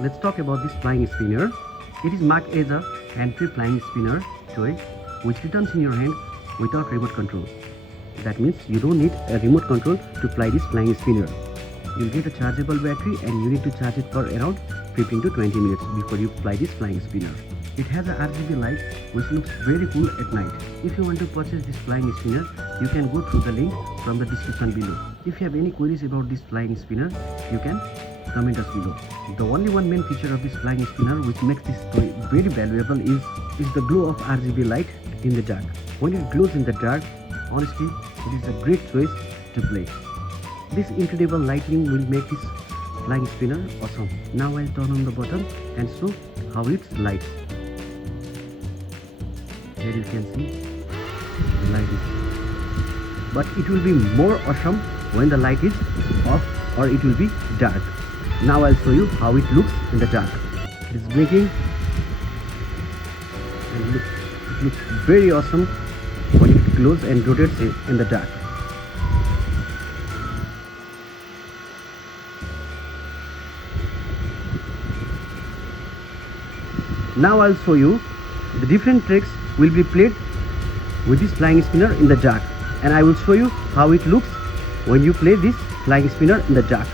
let's talk about this flying spinner. It is marked as a hand-free flying spinner toy which returns in your hand without remote control. That means you don't need a remote control to fly this flying spinner. You'll get a chargeable battery and you need to charge it for around 15 to 20 minutes before you fly this flying spinner. It has a RGB light which looks very cool at night. If you want to purchase this flying spinner, you can go through the link from the description below. If you have any queries about this flying spinner, you can comment us below. The only one main feature of this flying spinner which makes this toy very valuable is the glow of RGB light in the dark. When it glows in the dark, honestly, it is a great choice to play. This incredible lighting will make this flying spinner awesome. Now I'll turn on the button and show how it lights. Here you can see the light is. But it will be more awesome when the light is off or it will be dark. Now I'll show you how it looks in the dark. It is blinking and it looks very awesome when it glows and rotates in the dark. Now I'll show you the different tricks will be played with this flying spinner in the dark, and I will show you how it looks when you play this flying spinner in the dark.